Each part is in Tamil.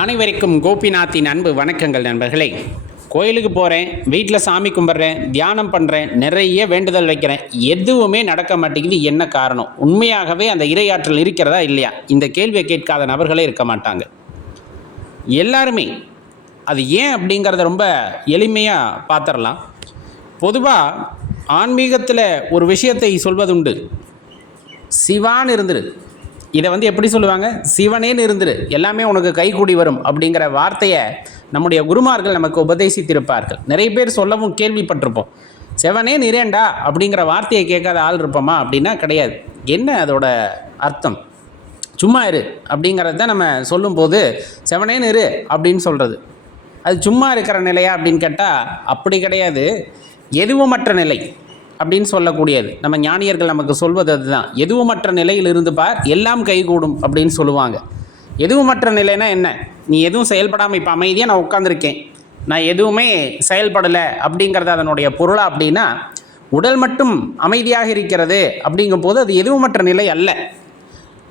அனைவருக்கும் கோபிநாத்தின் அன்பு வணக்கங்கள் நண்பர்களே. கோயிலுக்கு போகிறேன் வீட்டில் சாமி கும்பிட்றேன் தியானம் பண்ணுறேன் நிறைய வேண்டுதல் வைக்கிறேன். எதுவுமே நடக்க மாட்டேங்குது என்ன காரணம்? உண்மையாகவே அந்த இரையாற்றல் இருக்கிறதா இல்லையா? இந்த கேள்வியை கேட்காத நபர்களே இருக்க மாட்டாங்க. எல்லாருமே அது ஏன் அப்படிங்கிறத ரொம்ப எளிமையாக பார்த்துடலாம் பொதுவாக ஆன்மீகத்தில் ஒரு விஷயத்தை சொல்வதுண்டு. சிவான்னு இருந்துரு. இதை வந்து எப்படி சொல்லுவாங்க? சிவனேன்னு இருந்துரு எல்லாமே உனக்கு கைகூடி வரும் அப்படிங்கிற வார்த்தையை நம்முடைய குருமார்கள் நமக்கு உபதேசித்திருப்பார்கள். நிறைய பேர் சொல்லவும் கேள்விப்பட்டிருப்போம். சிவனே நிறேண்டா அப்படிங்கிற வார்த்தையை கேட்காத ஆள் இருப்போமா? அப்படின்னா கிடையாது. என்ன அதோட அர்த்தம்? சும்மா இரு அப்படிங்கிறத நம்ம சொல்லும்போது செவனேன்னு இரு அப்படின்னு சொல்கிறது அது சும்மா இருக்கிற நிலையா அப்படின்னு கேட்டால் அப்படி கிடையாது. எதுவுமற்ற நிலை. அப்படின்னு சொல்லக்கூடியது. நம்ம ஞானியர்கள் நமக்கு சொல்வது அதுதான். எதுவுமற்ற நிலையில் இருந்து பார் எல்லாம் கைகூடும் அப்படின்னு சொல்லுவாங்க. எதுவுமற்ற நிலைனா என்ன? நீ எதுவும் செயல்படாமல் இப்போ அமைதியாக நான் உட்காந்துருக்கேன் நான் எதுவுமே செயல்படலை அப்படிங்கிறது அதனுடைய பொருளா அப்படின்னா உடல் மட்டும் அமைதியாக இருக்கிறது அப்படிங்கும்போது அது எதுவுமற்ற நிலை அல்ல.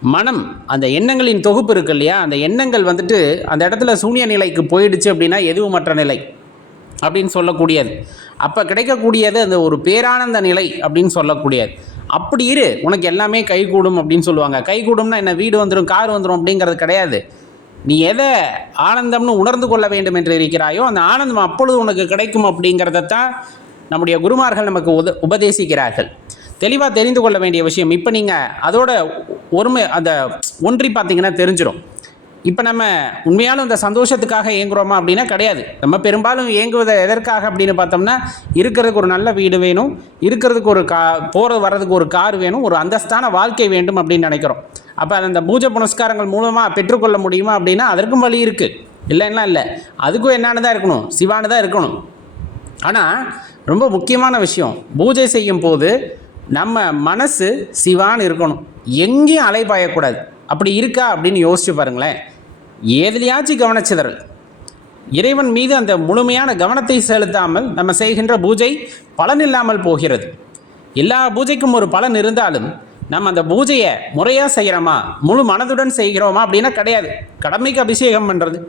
மனம் அந்த எண்ணங்களின் தொகுப்பு இருக்கு இல்லையா? அந்த எண்ணங்கள் வந்துட்டு அந்த இடத்துல சூன்ய நிலைக்கு போயிடுச்சு அப்படின்னா எதுவுமற்ற நிலை. அப்படின்னு சொல்லக்கூடியது. அப்போ கிடைக்கக்கூடியது அந்த ஒரு பேரானந்த நிலை அப்படின்னு சொல்லக்கூடியது. அப்படி இரு உனக்கு எல்லாமே கைகூடும் அப்படின்னு சொல்லுவாங்க. கைகூடும்னா என்ன? வீடு வந்துடும் கார் வந்துடும் அப்படிங்கிறது கிடையாது. நீ எதை ஆனந்தம்னு உணர்ந்து கொள்ள வேண்டும் என்று இருக்கிறாயோ அந்த ஆனந்தம் அப்பொழுது உனக்கு கிடைக்கும் அப்படிங்கிறதத்தான் நம்முடைய குருமார்கள் நமக்கு உத உபதேசிக்கிறார்கள். தெளிவாக தெரிந்து கொள்ள வேண்டிய விஷயம் இப்போ நீங்கள் அதோட ஒருமை அந்த ஒன்றி பார்த்தீங்கன்னா தெரிஞ்சிடும் இப்போ நம்ம உண்மையாலும் இந்த சந்தோஷத்துக்காக ஏங்குறோமா அப்படின்னா கிடையாது. நம்ம பெரும்பாலும் ஏங்குவதை எதற்காக அப்படின்னு பார்த்தோம்னா இருக்கிறதுக்கு ஒரு நல்ல வீடு வேணும் இருக்கிறதுக்கு ஒரு கா போகிறது வர்றதுக்கு ஒரு கார் வேணும் ஒரு அந்தஸ்தான வாழ்க்கை வேண்டும் அப்படின்னு நினைக்கிறோம். அப்போ அந்த பூஜை புனஸ்காரங்கள் மூலமாக பெற்றுக்கொள்ள முடியுமா அப்படின்னா அதற்கும் வழி இருக்குது இல்லைன்னா இல்லை. அதுக்கும் என்னான்னு தான் இருக்கணும். சிவானு தான் இருக்கணும். ஆனால் ரொம்ப முக்கியமான விஷயம் பூஜை செய்யும் போது நம்ம மனசு சிவான்னு இருக்கணும். எங்கேயும் அலைபாயக்கூடாது. அப்படி இருக்கா அப்படின்னு யோசிச்சு பாருங்களேன். எதுலையாச்சும் கவனச்சிதறல். இறைவன் மீது அந்த முழுமையான கவனத்தை செலுத்தாமல் நம்ம செய்கின்ற பூஜை பலன் இல்லாமல் போகிறது. எல்லா பூஜைக்கும் ஒரு பலன் இருந்தாலும் நம்ம அந்த பூஜையை முறையாக செய்கிறோமா முழு மனதுடன் செய்கிறோமா? அப்படின்னா கிடையாது. கடமைக்கு அபிஷேகம் பண்ணுறது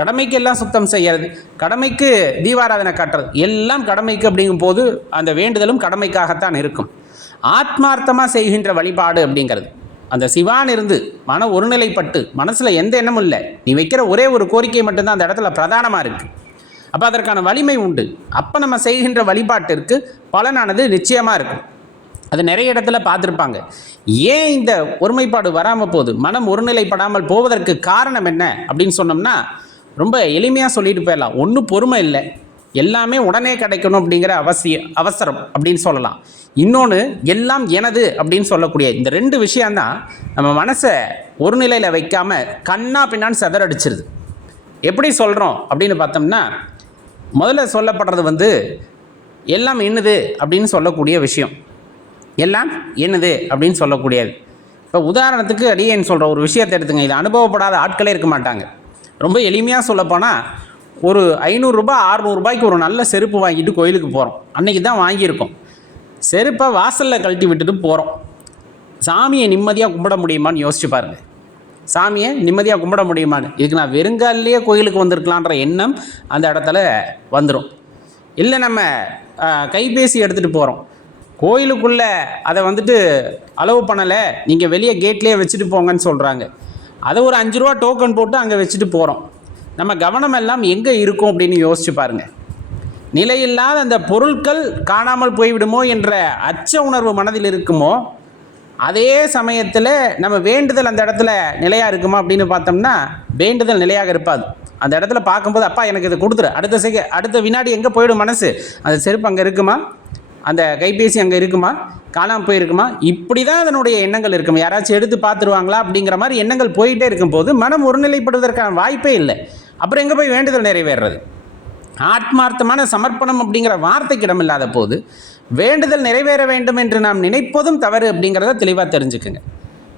கடமைக்கு எல்லாம் சுத்தம் செய்கிறது கடமைக்கு தீபாராதனை காட்டுறது எல்லாம் கடமைக்கு அப்படிங்கும் போது அந்த வேண்டுதலும் கடமைக்காகத்தான் இருக்கும். ஆத்மார்த்தமாக செய்கின்ற வழிபாடு அப்படிங்கிறது. அந்த சிவான் இருந்து மன ஒருநிலைப்பட்டு மனசில் எந்த எண்ணமும் இல்லை. நீ வைக்கிற ஒரே ஒரு கோரிக்கை மட்டும்தான் அந்த இடத்துல பிரதானமாக இருக்குது அப்போ அதற்கான வலிமை உண்டு. அப்போ நம்ம செய்கின்ற வழிபாட்டிற்கு பலனானது நிச்சயமாக இருக்கும். அது நிறைய இடத்துல பார்த்துருப்பாங்க. ஏன் இந்த ஒருமைப்பாடு வராமல் போகுது? மனம் ஒருநிலைப்படாமல் போவதற்கு காரணம் என்ன? அப்படின்னு சொன்னோம்னா ரொம்ப எளிமையாக சொல்லிட்டு போயிடலாம். ஒன்றும் பொறுமை இல்லை. எல்லாமே உடனே கிடைக்கணும் அப்படிங்கிற அவசியம் அவசரம் அப்படின்னு சொல்லலாம். இன்னொன்று எல்லாம் எனது அப்படின்னு சொல்லக்கூடிய இந்த ரெண்டு விஷயந்தான் நம்ம மனசை ஒரு நிலையில் வைக்காமல் கண்ணா பின்னான்னு செதறடிச்சிருது. எப்படி சொல்கிறோம் அப்படின்னு பார்த்தோம்னா முதல்ல சொல்லப்படுறது வந்து எல்லாம் என்னது அப்படின்னு சொல்லக்கூடிய விஷயம். எல்லாம் என்னது அப்படின்னு சொல்லக்கூடியது. இப்போ உதாரணத்துக்கு அடியேன்னு சொல்கிற ஒரு விஷயத்தை எடுத்துங்க. இது அனுபவப்படாத ஆட்களே இருக்க மாட்டாங்க. ரொம்ப எளிமையாக சொல்லப்போனால் ஒரு ஐநூறுரூபா அறநூறுபாய்க்கு ஒரு நல்ல செருப்பு வாங்கிட்டு கோயிலுக்கு போகிறோம் அன்றைக்கி தான் வாங்கியிருக்கோம். செருப்பை வாசலில் கழட்டி விட்டுட்டு போகிறோம் சாமியை நிம்மதியாக கும்பிட முடியுமான்னு யோசிச்சு பாருங்கள் சாமியை நிம்மதியாக கும்பிட முடியுமான்னு? இதுக்கு நான் வெறுங்காலிலேயே கோயிலுக்கு வந்திருக்கலான்ற எண்ணம் அந்த இடத்துல வந்துடும் இல்லை நம்ம கைபேசி எடுத்துகிட்டு போகிறோம் கோயிலுக்குள்ளே அதை வந்துட்டு அலோவ் பண்ணலை. நீங்கள் வெளியே கேட்லேயே வச்சுட்டு போங்கன்னு சொல்கிறாங்க அதை ஒரு அஞ்சு ரூபா டோக்கன் போட்டு அங்கே வச்சுட்டு போகிறோம் நம்ம கவனம் எல்லாம் எங்கே இருக்கும் அப்படின்னு யோசிச்சு பாருங்கள் நிலையில்லாத அந்த பொருட்கள் காணாமல் போய்விடுமோ என்ற அச்ச உணர்வு மனதில் இருக்குமோ அதே சமயத்தில் நம்ம வேண்டுதல் அந்த இடத்துல நிலையாக இருக்குமா அப்படின்னு பார்த்தோம்னா வேண்டுதல் நிலையாக இருப்பாது. அந்த இடத்துல பார்க்கும்போது அப்பா எனக்கு இதை கொடுத்துரு அடுத்த செக அடுத்த வினாடி எங்கே போயிடும் மனசு? அந்த செருப்பு அங்கே இருக்குமா? அந்த கைபேசி அங்கே இருக்குமா? காணாமல் போயிருக்குமா? இப்படி தான் அதனுடைய எண்ணங்கள் இருக்கும். யாராச்சும் எடுத்து பார்த்துருவாங்களா அப்படிங்கிற மாதிரி எண்ணங்கள் போயிட்டே இருக்கும்போது மனம் ஒருநிலைப்படுவதற்கான வாய்ப்பே இல்லை. அப்புறம் எங்கே போய் வேண்டுதல் நிறைவேறுறது? ஆத்மார்த்தமான சமர்ப்பணம் அப்படிங்கிற வார்த்தைக்கு இடமில்லாத போது வேண்டுதல் நிறைவேற வேண்டும் என்று நாம் நினைப்பதும் தவறு அப்படிங்கிறத தெளிவாக தெரிஞ்சுக்குங்க.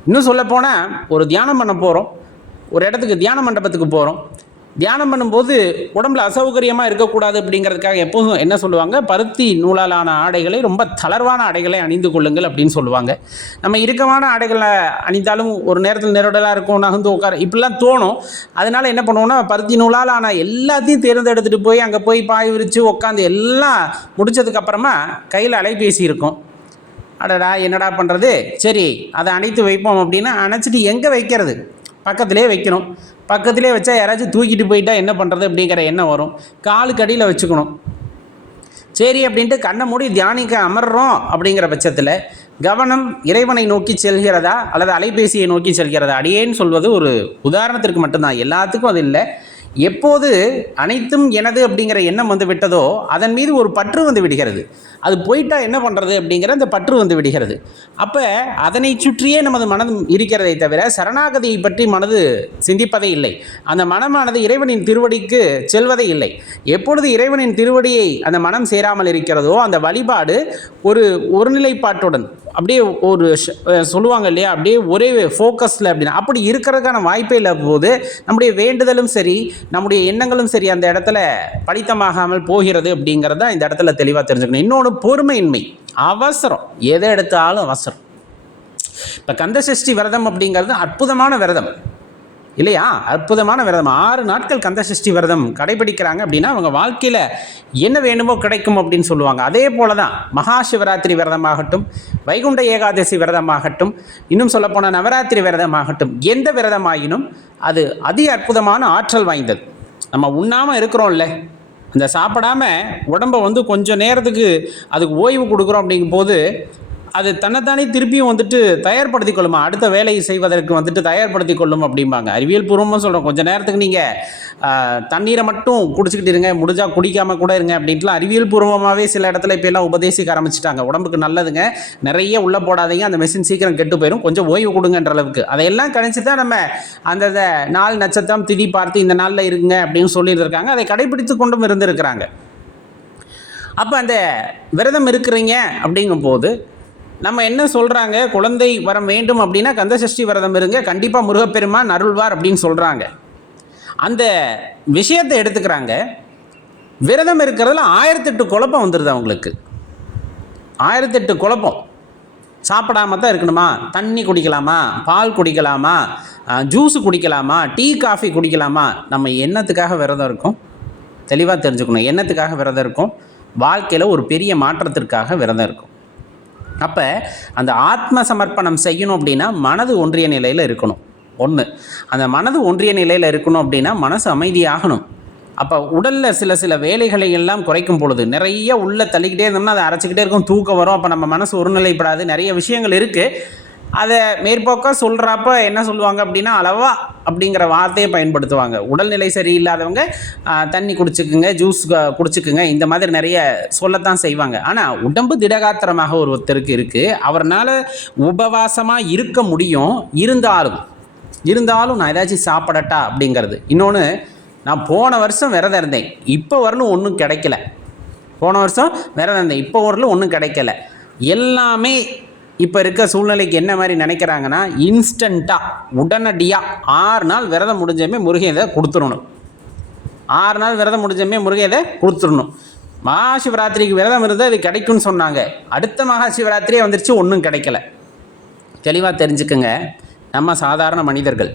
இன்னும் சொல்லப்போனால் ஒரு தியானம் பண்ண போகிறோம் ஒரு இடத்துக்கு தியான மண்டபத்துக்கு போகிறோம் தியானம் பண்ணும்போது உடம்புல அசௌகரியமாக இருக்கக்கூடாது அப்படிங்கிறதுக்காக எப்போதும் என்ன சொல்லுவாங்க? பருத்தி நூலாலான ஆடைகளை ரொம்ப தளர்வான ஆடைகளை அணிந்து கொள்ளுங்கள் அப்படின்னு சொல்லுவாங்க. நம்ம இறுக்கமான ஆடைகளை அணிந்தாலும் ஒரு நேரத்தில் நெருடலாக இருக்கும் நகர்ந்து உட்கார இப்படிலாம் தோணும். அதனால் என்ன பண்ணுவோம்னா பருத்தி நூலால் ஆன எல்லாத்தையும் தேர்ந்தெடுத்துகிட்டு போய் அங்கே போய் பாய் விரித்து உட்காந்து எல்லாம் முடிச்சதுக்கப்புறமா கையில் அலைபேசி இருக்கும். அடடா என்னடா பண்ணுறது சரி அதை அணைத்து வைப்போம் அப்படின்னா அணைச்சிட்டு எங்கே வைக்கிறது? பக்கத்திலே வைக்கணும். பக்கத்திலே வச்சா யாராச்சும் தூக்கிட்டு போயிட்டா என்ன பண்ணுறது அப்படிங்கிற எண்ணம் வரும். காலுக்கு அடியில் வச்சுக்கணும். சரி அப்படின்ட்டு கண்ணை மூடி தியானிக்க அமர்றோம் அப்படிங்கிற பட்சத்தில் கவனம் இறைவனை நோக்கி செல்கிறதா அல்லது அலைபேசியை நோக்கி செல்கிறதா? அடியேன்னு சொல்வது ஒரு உதாரணத்திற்கு மட்டும்தான். எல்லாத்துக்கும் அது இல்லை. எப்போது அனைத்தும் எனது அப்படிங்கிற எண்ணம் வந்து விட்டதோ அதன் மீது ஒரு பற்று வந்து விடுகிறது. அது போயிட்டா என்ன பண்ணுறது அப்படிங்கிற அந்த பற்று வந்து விடுகிறது. அப்போ அதனை சுற்றியே நமது மனது இருக்கிறதை தவிர சரணாகதியை பற்றி மனது சிந்திப்பதே இல்லை. அந்த மனமானது இறைவனின் திருவடிக்கு செல்வதே இல்லை. எப்பொழுது இறைவனின் திருவடியை அந்த மனம் சேராமல் இருக்கிறதோ அந்த வழிபாடு ஒரு ஒருநிலைப்பாட்டுடன் அப்படியே ஒரு சொல்லுவாங்க இல்லையா? அப்படியே ஒரே ஃபோக்கஸில் அப்படின்னா. அப்படி இருக்கிறதுக்கான வாய்ப்பே இல்லை போது நம்முடைய வேண்டுதலும் சரி நம்முடைய எண்ணங்களும் சரி அந்த இடத்துல பலித்தமாகாமல் போகிறது அப்படிங்கிறத இந்த இடத்துல தெளிவாக தெரிஞ்சுக்கணும். இன்னொன்று பொறுமையின்மை. அவசரம். எதை எடுத்தாலும் அவசரம். இப்போ கந்தசஷ்டி விரதம் அப்படிங்கிறது அற்புதமான விரதம். இல்லையா? அற்புதமான விரதம். ஆறு நாட்கள் கந்தசஷ்டி விரதம் கடைபிடிக்கிறாங்க அப்படின்னா அவங்க வாழ்க்கையில் என்ன வேணுமோ கிடைக்கும் அப்படின்னு சொல்லுவாங்க. அதே போல தான் மகா சிவராத்திரி விரதமாகட்டும் வைகுண்ட ஏகாதசி விரதமாகட்டும் இன்னும் சொல்லப்போனால் நவராத்திரி விரதமாகட்டும் எந்த விரதமாயினும் அது அதி அற்புதமான ஆற்றல் வாய்ந்தது. நம்ம உண்ணாமல் இருக்கிறோம்ல. அந்த சாப்பிடாம உடம்பை வந்து கொஞ்சம் நேரத்துக்கு அதுக்கு ஓய்வு கொடுக்குறோம் அப்படிங்கும்போது அது தன்னைத்தானே திருப்பியும் வந்துட்டு தயார்படுத்தி கொள்ளுமா? அடுத்த வேலையை செய்வதற்கு வந்துட்டு தயார்படுத்தி கொள்ளும் அப்படிம்பாங்க. அறிவியல் பூர்வமாக சொல்கிறோம் கொஞ்சம் நேரத்துக்கு நீங்கள் தண்ணீரை மட்டும் குடிச்சிக்கிட்டு இருங்க. முடிஞ்சால் குடிக்காமல் கூட இருங்க அப்படின்ட்டுலாம் அறிவியல் பூர்வமாகவே சில இடத்துல இப்போ எல்லாம் உபதேசிக்க ஆரம்பிச்சிட்டாங்க. உடம்புக்கு நல்லதுங்க. நிறைய உள்ளே போடாதீங்க. அந்த மெஷின் சீக்கிரம் கெட்டு போயிடும் கொஞ்சம் ஓய்வு கொடுங்கன்ற அளவுக்கு. அதையெல்லாம் கணிச்சு தான் நம்ம அந்த அந்த நாள் நட்சத்திரம் திதி பார்த்து இந்த நாளில் இருங்க அப்படின்னு சொல்லியிருக்காங்க அதை கடைபிடித்து கொண்டும் இருந்திருக்கிறாங்க. அப்போ அந்த விரதம் இருக்கிறீங்க அப்படிங்கும்போது நம்ம என்ன சொல்கிறாங்க குழந்தை வரம் வேண்டும் அப்படின்னா கந்தசஷ்டி விரதம் இருங்க. கண்டிப்பாக முருகப்பெருமான் அருள்வார் அப்படின்னு சொல்கிறாங்க அந்த விஷயத்தை எடுத்துக்கிறாங்க. விரதம் இருக்கிறதுல ஆயிரத்தெட்டு குழப்பம் வந்துடுது அவங்களுக்கு. ஆயிரத்தெட்டு குழப்பம். சாப்பிடாம தான் இருக்கணுமா? தண்ணி குடிக்கலாமா? பால் குடிக்கலாமா? ஜூஸ் குடிக்கலாமா? டீ காஃபி குடிக்கலாமா? நம்ம என்னத்துக்காக விரதம் இருக்கோம்? தெளிவாக தெரிஞ்சுக்கணும். என்னத்துக்காக விரதம் இருக்கும்? வாழ்க்கையில் ஒரு பெரிய மாற்றத்திற்காக விரதம் இருக்கும். அப்போ அந்த ஆத்ம சமர்ப்பணம் செய்யணும் அப்படின்னா மனது ஒன்றிய நிலையில் இருக்கணும். ஒன்று அந்த மனது ஒன்றிய நிலையில் இருக்கணும் அப்படின்னா மனசு அமைதியாகணும். அப்போ உடலில் சில சில வேலைகளை எல்லாம் குறைக்கும் பொழுது நிறைய உள்ள தள்ளிக்கிட்டே இருந்தோம்னா அதை அரைச்சிக்கிட்டே இருக்கும் தூக்கம் வரும். அப்போ நம்ம மனசு ஒருநிலைப்படாது. நிறைய விஷயங்கள் இருக்குது அதை மேற்போக்காக சொல்கிறப்ப என்ன சொல்லுவாங்க அப்படின்னா அளவா அப்படிங்கிற வார்த்தையை பயன்படுத்துவாங்க. உடல்நிலை சரியில்லாதவங்க தண்ணி குடிச்சுக்குங்க ஜூஸ் குடிச்சுக்குங்க இந்த மாதிரி நிறைய சொல்லத்தான் செய்வாங்க. ஆனால் உடம்பு திடகாத்திரமாக ஒருத்தருக்கு இருக்குது அவர்னால் உபவாசமாக இருக்க முடியும். இருந்தாலும் இருந்தாலும் நான் ஏதாச்சும் சாப்பிடட்டா அப்படிங்கிறது. இன்னொன்று நான் போன வருஷம் விரதம் இருந்தேன். இப்போ வரலும் ஒன்றும் கிடைக்கல. போன வருஷம் விரதம் இருந்தேன். இப்போ வரலும் ஒன்றும் கிடைக்கல. எல்லாமே இப்போ இருக்க சூழ்நிலைக்கு என்ன மாதிரி நினைக்கிறாங்கன்னா இன்ஸ்டண்ட்டாக உடனடியாக ஆறு நாள் விரதம் முடிஞ்சமே முருகன் இதை கொடுத்துடணும். ஆறு நாள் விரதம் முடிஞ்சமே முருகன் இதை கொடுத்துடணும். மகாசிவராத்திரிக்கு விரதம் இருந்தால் இது கிடைக்கும்னு சொன்னாங்க. அடுத்த மகாசிவராத்திரியே வந்துருச்சு ஒன்றும் கிடைக்கல. தெளிவாக தெரிஞ்சுக்கங்க. நம்ம சாதாரண மனிதர்கள்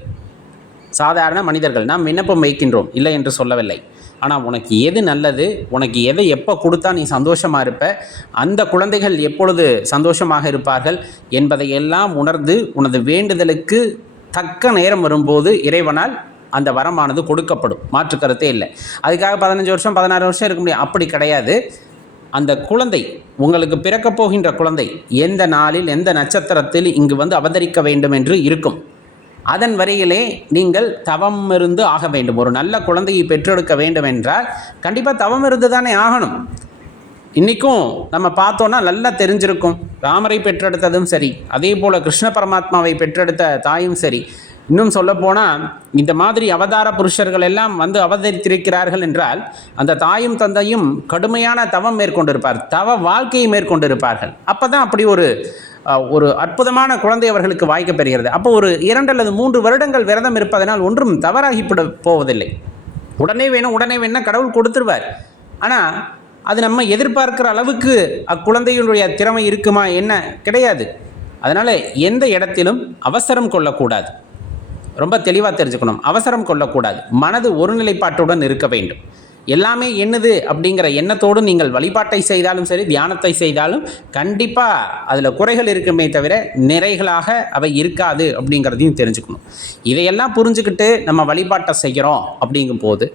சாதாரண மனிதர்கள் நாம் விண்ணப்பம் வைக்கின்றோம் இல்லை என்று சொல்லவில்லை. ஆனால் உனக்கு எது நல்லது? உனக்கு எதை எப்போ கொடுத்தா நீ சந்தோஷமாக இருப்ப? அந்த குழந்தைகள் எப்பொழுது சந்தோஷமாக இருப்பார்கள் என்பதை எல்லாம் உணர்ந்து உனது வேண்டுதலுக்கு தக்க நேரம் வரும்போது இறைவனால் அந்த வரமானது கொடுக்கப்படும். மாற்று கருத்தே இல்லை. அதுக்காக பதினஞ்சு வருஷம் பதினாறு வருஷம் இருக்க முடியும். அப்படி கிடையாது. அந்த குழந்தை உங்களுக்கு பிறக்கப் போகின்ற குழந்தை எந்த நாளில் எந்த நட்சத்திரத்தில் இங்கு வந்து அவதரிக்க வேண்டும் என்று இருக்கும். அதன் வரையிலே நீங்கள் தவம் இருந்து ஆக வேண்டும். ஒரு நல்ல குழந்தையை பெற்றெடுக்க வேண்டும் என்றால் கண்டிப்பாக தவம் இருந்து தானே ஆகணும். இன்றைக்கும் நம்ம பார்த்தோன்னா நல்லா தெரிஞ்சிருக்கும். ராமரை பெற்றெடுத்ததும் சரி. அதே போல் கிருஷ்ண பரமாத்மாவை பெற்றெடுத்த தாயும் சரி. இன்னும் சொல்லப்போனால் இந்த மாதிரி அவதார புருஷர்கள் எல்லாம் வந்து அவதரித்திருக்கிறார்கள் என்றால் அந்த தாயும் தந்தையும் கடுமையான தவம் மேற்கொண்டிருப்பார் தவ வாழ்க்கையை மேற்கொண்டிருப்பார்கள். அப்போ தான் அப்படி ஒரு ஒரு அற்புதமான குழந்தை அவர்களுக்கு வாய்க்க பெறுகிறது. அப்போ ஒரு இரண்டு அல்லது மூன்று வருடங்கள் விரதம் இருப்பதனால் ஒன்றும் தவறாகிப்பட போவதில்லை. உடனே வேணும் உடனே வேணும்னா கடவுள் கொடுத்துருவார். ஆனால் அது நம்ம எதிர்பார்க்குற அளவுக்கு அக்குழந்தையினுடைய திறமை இருக்குமா என்ன? கிடையாது. அதனால் எந்த இடத்திலும் அவசரம் கொள்ளக்கூடாது. ரொம்ப தெளிவாக தெரிஞ்சுக்கணும். அவசரம் கொள்ளக்கூடாது. மனது ஒருநிலைப்பாட்டுடன் இருக்க வேண்டும். எல்லாமே என்னது அப்படிங்கிற எண்ணத்தோடு நீங்கள் வழிபாட்டை செய்தாலும் சரி தியானத்தை செய்தாலும் கண்டிப்பாக அதில் குறைகள் இருக்குமே தவிர நிறைகளாக அவை இருக்காது அப்படிங்கிறதையும் தெரிஞ்சுக்கணும். இதையெல்லாம் புரிஞ்சுக்கிட்டு நம்ம வழிபாட்டை செய்கிறோம் அப்படிங்கும்போது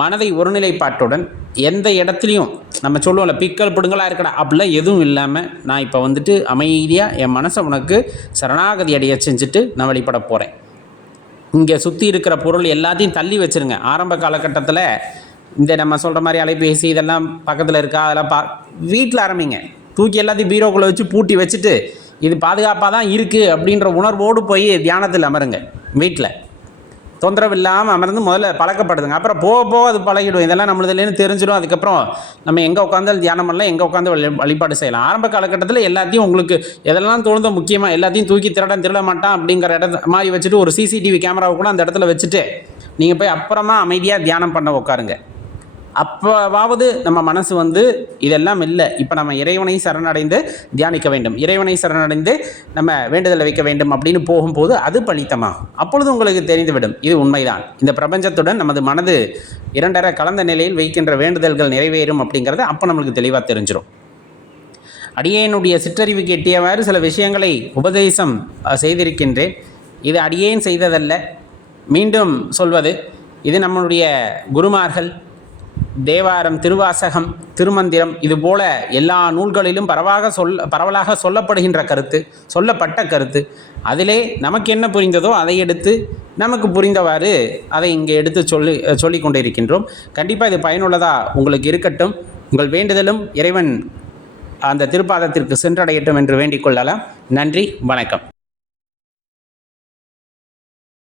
மனதை ஒருநிலைப்பாட்டுடன் எந்த இடத்துலையும் நம்ம சொல்லுவோம்ல பிக்கல் பிடுங்களாக இருக்கடா அப்படிலாம் எதுவும் இல்லாமல் நான் இப்போ வந்துட்டு அமைதியாக என் மனசை உனக்கு சரணாகதி அடைய செஞ்சுட்டு நான் வழிபட போகிறேன் இங்கே சுற்றி இருக்கிற பொருள் எல்லாத்தையும் தள்ளி வச்சுருங்க. ஆரம்ப காலகட்டத்தில் இந்த நம்ம சொல்கிற மாதிரி அலைபேசி இதெல்லாம் பக்கத்தில் இருக்கா அதெல்லாம் பா வீட்டில் ஆரம்பிங்க. தூக்கி எல்லாத்தையும் பீரோக்குள்ளே வச்சு பூட்டி வச்சுட்டு இது பாதுகாப்பாக தான் இருக்குது அப்படின்ற உணர்வோடு போய் தியானத்தில் அமருங்க வீட்டில் தொந்தரவு இல்லாமல் அமர்ந்து முதல்ல பழக்கப்படுதுங்க. அப்புறம் போக போக அது பழகிடும். இதெல்லாம் நம்மளதுலேருந்து தெரிஞ்சிடும். அதுக்கப்புறம் நம்ம எங்கே உட்காந்து தியானம் பண்ணலாம். எங்கே உட்காந்து வழி வழிபாடு செய்யலாம். ஆரம்ப காலகட்டத்தில் எல்லாத்தையும் உங்களுக்கு எதெல்லாம் தோணுதோ முக்கியமாக எல்லாத்தையும் தூக்கி திருடன் திருட மாட்டான் அப்படிங்கிற இடத்த மாதிரி வச்சுட்டு ஒரு சிசிடிவி கேமராவை கூட அந்த இடத்துல வச்சுட்டு நீங்கள் போய் அப்புறமா அமைதியாக தியானம் பண்ண உட்காருங்க அப்போவாவது நம்ம மனசு வந்து இதெல்லாம் இல்லை. இப்போ நம்ம இறைவனை சரணடைந்து தியானிக்க வேண்டும். இறைவனை சரணடைந்து நம்ம வேண்டுதலை வைக்க வேண்டும் அப்படின்னு போகும்போது அது பலித்தமாகும். அப்பொழுது உங்களுக்கு தெரிந்துவிடும். இது உண்மைதான். இந்த பிரபஞ்சத்துடன் நமது மனது இரண்டரை கலந்த நிலையில் வைக்கின்ற வேண்டுதல்கள் நிறைவேறும் அப்படிங்கிறது அப்போ நம்மளுக்கு தெளிவாக தெரிஞ்சிடும் அடியேனுடைய சிற்றறிவு கேட்டியவாறு சில விஷயங்களை உபதேசம் செய்திருக்கின்றேன். இது அடியேன் செய்ததல்ல. மீண்டும் சொல்வது இது நம்மளுடைய குருமார்கள் தேவாரம் திருவாசகம் திருமந்திரம் இது போல எல்லா நூல்களிலும் பரவாக சொல் பரவலாக சொல்லப்படுகின்ற கருத்து சொல்லப்பட்ட கருத்து. அதிலே நமக்கு என்ன புரிந்ததோ அதை எடுத்து நமக்கு புரிந்தவாறு அதை இங்கே எடுத்து சொல்லி சொல்லி கொண்டிருக்கின்றோம். கண்டிப்பாக இது பயனுள்ளதாக உங்களுக்கு இருக்கட்டும். உங்கள் வேண்டுதலும் இறைவன் அந்த திருப்பாதத்திற்கு சென்றடையட்டும் என்று வேண்டிக் கொள்ளலாம். நன்றி வணக்கம்.